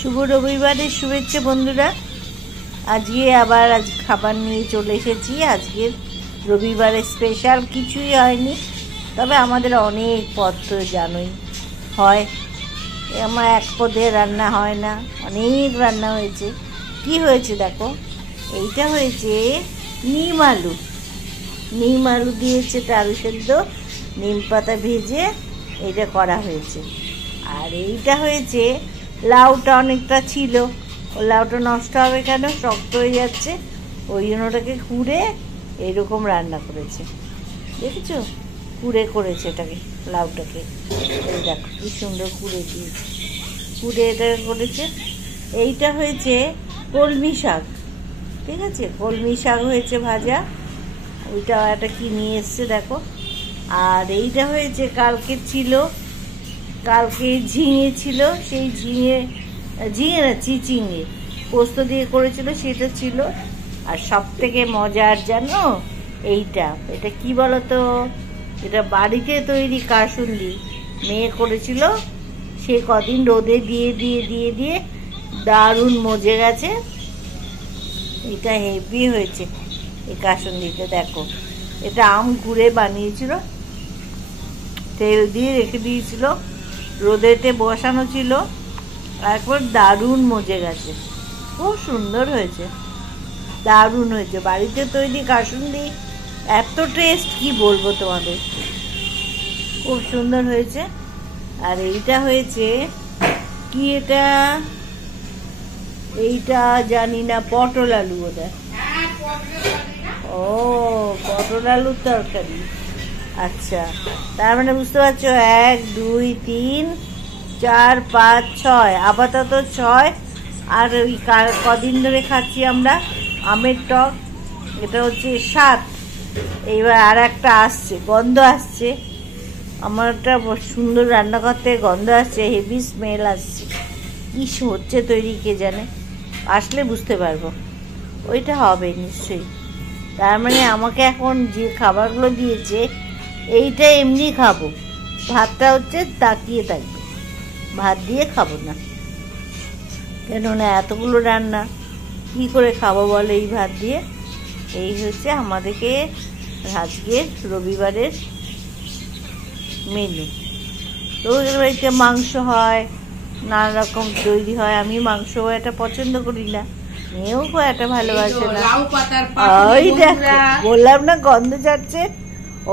শুভ রবিবারের শুভেচ্ছা বন্ধুরা। আজকে আবার খাবার নিয়ে চলে এসেছি। আজকের রবিবারের স্পেশাল কিছুই হয়নি, তবে আমাদের অনেক পদ তো জানোই হয়, আমার এক পদে রান্না হয় না, অনেক রান্না হয়েছে। কি হয়েছে দেখো, এইটা হয়েছে নিম আলু দিয়েছে আলু সেদ্ধ, নিম পাতা ভেজে এটা করা হয়েছে। আর এইটা হয়েছে লাউটা অনেকটা ছিল, ও লাউটা নষ্ট হবে কেন, শক্ত হয়ে যাচ্ছে, ওই জন্য ওটাকে কুড়ে এরকম রান্না করেছে। দেখেছো, কুড়ে করেছে এটাকে, লাউটাকে। এই দেখো কি সুন্দর কুড়ে দিয়েছে, কুড়ে এটা করেছে। এইটা হয়েছে কলমি শাক, ঠিক আছে, কলমি শাক হয়েছে ভাজা, ওইটা একটা কি নিয়ে এসছে দেখো। আর এইটা হয়েছে কালকে ঝিঙে ছিল, সেই ঝিঙে না চিচিঙে পোস্ত দিয়ে করেছিল, সেটা ছিল। আর সব থেকে মজার জানো এটা কি বলতো, এটা বাড়িতে তৈরি কাসুন্দি মেয়ে করেছিল, সে কদিন রোদে দিয়ে দারুণ মজে গেছে। এটা হেভি হয়েছে এই কাসুন্দিটা, দেখো এটা আম গুঁড়ে বানিয়েছিল, তেল দিয়ে রেখে দিয়েছিল, রোদেতে বসানো ছিল, তারপর দারুণ মজে গেছে, খুব সুন্দর হয়েছে, দারুণ হয়েছে। বাড়িতে তৈরি কাসুন্দি এত টেস্ট কি বলবো তোমাদের, খুব সুন্দর হয়েছে। আর এইটা হয়েছে কি, এইটা জানি না, পটল আলু বোধহয়। ও, পটল আলুর তরকারি, আচ্ছা। তার মানে বুঝতে পারছো, 1 2 3 4 5 6, আপাতত 6। আর ওই কদিন ধরে খাচ্ছি আমরা আমের টক, এটা হচ্ছে 7। এইবার আর একটা আসছে, গন্ধ আসছে, আমার একটা সুন্দর রান্নাঘর থেকে গন্ধ আসছে, হেভি স্মেল আসছে, কি হচ্ছে তৈরি কে জানে, আসলে বুঝতে পারবো, ওইটা হবে নিশ্চয়ই। তার মানে আমাকে এখন যে খাবারগুলো দিয়েছে এইটা এমনি খাবো, ভাতটা হচ্ছে তাকিয়ে থাকবে, ভাত দিয়ে খাবো না, কেননা এতগুলো রান্না কি করে খাবো বলো এই ভাত দিয়ে। এই হচ্ছে আমাদেরকে আজকের রবিবারের মেনু। তো ওদের বাড়িতে মাংস হয়, নানা রকম তৈরি হয়, আমি মাংস এটা পছন্দ করি না, মেয়েও এটা ভালোবাসে না। ওই দেখো, বললাম না গন্ধ যাচ্ছে,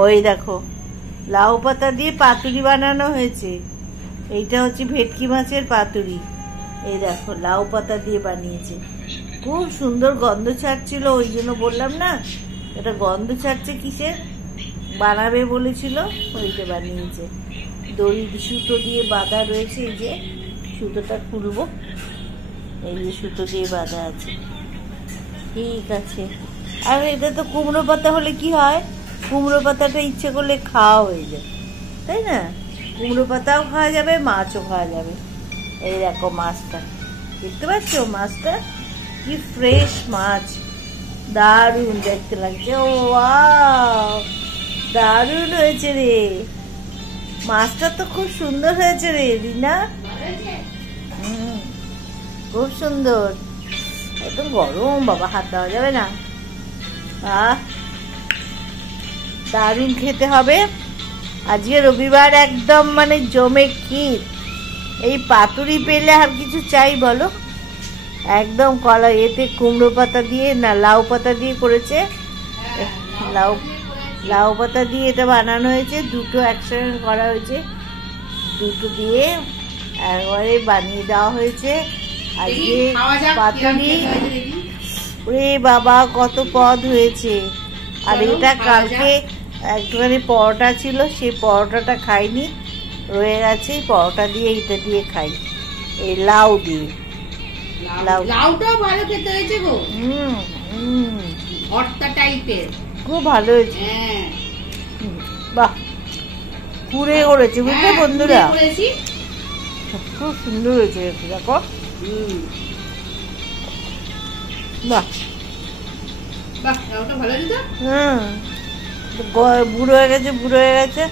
ওই দেখো লাউ পাতা দিয়ে পাতুরি বানানো হয়েছে। এইটা হচ্ছে ভেটকি মাছের পাতুরি, এই দেখো লাউ পাতা দিয়ে বানিয়েছে, খুব সুন্দর গন্ধ ছাড়ছিল, ওই জন্য বললাম না এটা গন্ধ ছাড়ছে কিসের, বানাবে বলেছিল, ওইটা বানিয়েছে। দড়ি সুতো দিয়ে বাঁধা রয়েছে, এই যে সুতোটা খুলবো, এই যে সুতো দিয়ে বাঁধা আছে, ঠিক আছে। আর এটা তো কুমড়ো পাতা হলে কি হয়, কুমড়ো পাতাটা ইচ্ছে করলে খাওয়া হয়ে যায়, তাই না, কুমড়ো পাতাও খাওয়া যাবে, মাছও খাওয়া যাবে। এই দেখো মাছটা, দেখতে পাচ্ছ মাছটা কি ফ্রেশ মাছ, দারুণ দেখতে লাগছে, ও ওয়াও, দারুণ হয়েছে রে মাছটা, তো খুব সুন্দর হয়েছে রে রিনা, খুব সুন্দর, একদম গরম, বাবা হাত দেওয়া যাবে না, দারুণ খেতে হবে। আজকে রবিবার একদম মানে জমে ক্ষীর, এই পাতুরি পেলে আর কিছু চাই বলো, একদম কলা এতে কুমড়ো পাতা দিয়ে না লাউ পাতা দিয়ে করেছে, লাউ পাতা দিয়ে এটা বানানো হয়েছে, দুটো একসঙ্গে করা হয়েছে, দুটো দিয়ে একবারে বানিয়ে দেওয়া হয়েছে আজকে পাতুরি। ওরে বাবা কত পদ হয়েছে। আর এটা কালকে একটুখানি পরোটা ছিল, সেই পরোটাটা খাইনি, রয়ে গেছে, পরোটা দিয়ে এটা দিয়ে খাই, এই লাউ দিয়ে, লাউটাও ভালো খেতে হয়েছে গো, ভর্তা টাইপের, খুব ভালো হয়েছে, বাহ, কুড়ে করেছে বুঝলে বন্ধুরা, খুব সুন্দর হয়েছে দেখো, বাহ, বুড়ো হয়ে গেছে,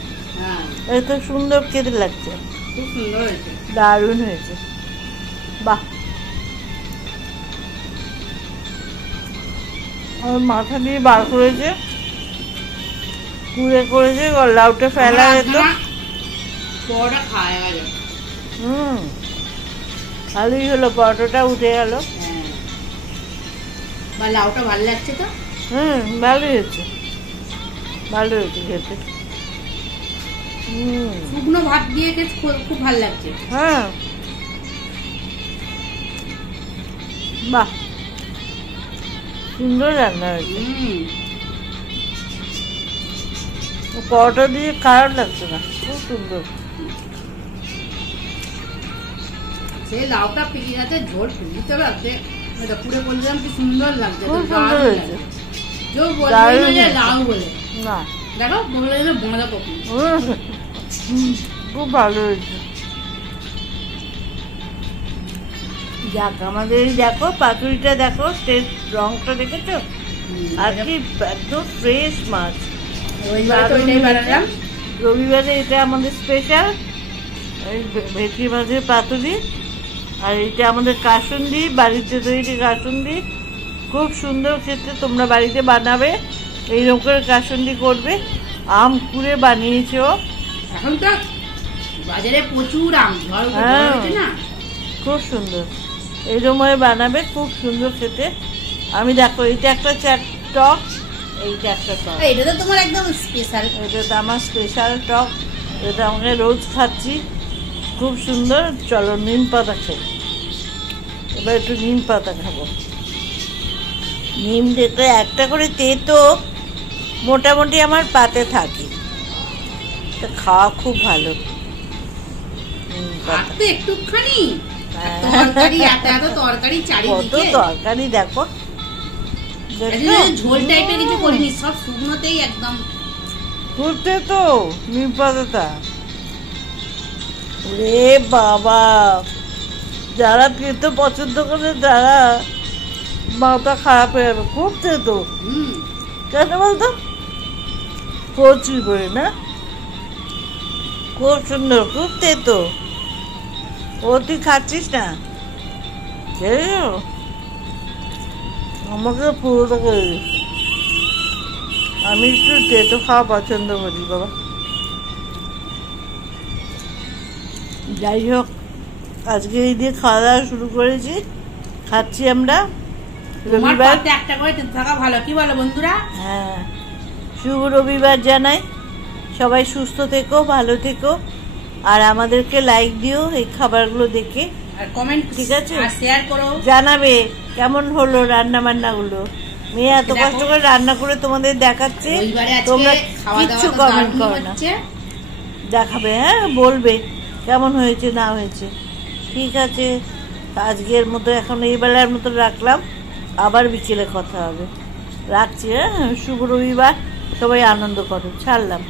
এত সুন্দর খেতে লাগছে, দারুণ হয়েছে, বাহ। ওর মাথা দিয়ে বার করেছে, কুড়ে করেছে, লাউটা ফেলা যেত। পরোটা খাওয়া গেল। ভালোই হলো, পরোটাটা উঠে গেল। বা লাউটা ভালো লাগছে তো। ভালোই হয়েছে, ভালো হয়েছে খেতে। শুকনো ভাত দিয়ে খেতে খুব ভালো লাগছে। হ্যাঁ, বাহ, সুন্দর রান্না হয়েছে। পরোটা দিয়ে খারাপ লাগছে না, খুব সুন্দর। সে লাউটা পেকে গেছে, ঝোল ফুলিতে লাগছে, পুরো বললাম কি সুন্দর লাগছে। খুব সুন্দর হয়েছে। লাউ বলে না, দেখো বলে বাঁধাকপি। খুব ভালো হয়েছে। যাক, আমাদের দেখো পাতুরিটা দেখো, রংটা দেখেছো? আর কি একদম ফ্রেশ মাছ। রবিবারে এটা আমাদের স্পেশাল, ভেটকি মাছের পাতুরি। আর এটা আমাদের কাসুন্দি, বাড়িতে তৈরি কাসুন্দি, খুব সুন্দর খেতে। তোমরা বাড়িতে বানাবে, এইরকম করে কাসুন্দি করবে। আম কুড়ে বানিয়েছে ও। এখন তো বাজারে প্রচুর আম, না? খুব সুন্দর, এইরকম বানাবে, খুব সুন্দর খেতে। আমি দেখো, এইটা একটা টক, এইটা একটা টক। এটা তো তোমার একদম স্পেশাল। এটা তো আমার স্পেশাল টক, এটা আমাকে রোজ খাচ্ছি, খুব সুন্দর। চলো নিম পাতা খাই, এবার একটু নিম পাতা খাবো। নিম দিতে একটা করে তেতো মোটামুটি আমার পাতে থাকে, তো খাওয়া খুব ভালো। একটুখানি তরকারি, কত তরকারি দেখো। ঝোল টাইপের কিছু করিনি, সব শুকনোতেই একদম ঘুরতে তো নিম পাতাটা। রে বাবা, যারা তেতো পছন্দ করে তারা মাথা খারাপ হয়ে যাবে, খুব তেতো। কেন বলতো? প্রচুর করে না, খুব সুন্দর, খুব তেতো। ও তুই খাচ্ছিস না? আমাকে পুরোটা করে দিস। আমি একটু তেতো খাওয়া পছন্দ করি বাবা। যাই হোক, আজকে এই দিয়ে খাওয়া দাওয়া শুরু করেছি, খাচ্ছি আমরা। রবিবার একটা করে থাকা ভালো, কি বলো বন্ধুরা? হ্যাঁ, শুভ রবিবার জানাই। সবাই সুস্থ থেকো, ভালো থেকো, আর আমাদেরকে লাইক দিও এই খাবারগুলো দেখে, আর কমেন্ট, ঠিক আছে? আর শেয়ার করো, জানাবে কেমন হলো রান্না বান্না গুলো। মেয়ে এত কষ্ট করে রান্না করে তোমাদের দেখাচ্ছে, তোমরা কিচ্ছু কমেন্ট করো না, দেখাবে। হ্যাঁ, বলবে কেমন হয়েছে না হয়েছে। ঠিক আছে, আজকের মতো এখন এই বেলার মতো রাখলাম, আবার বিকেলে কথা হবে। রাখছি। হ্যাঁ, শুভ রবিবার, সবাই আনন্দ করো। ছাড়লাম।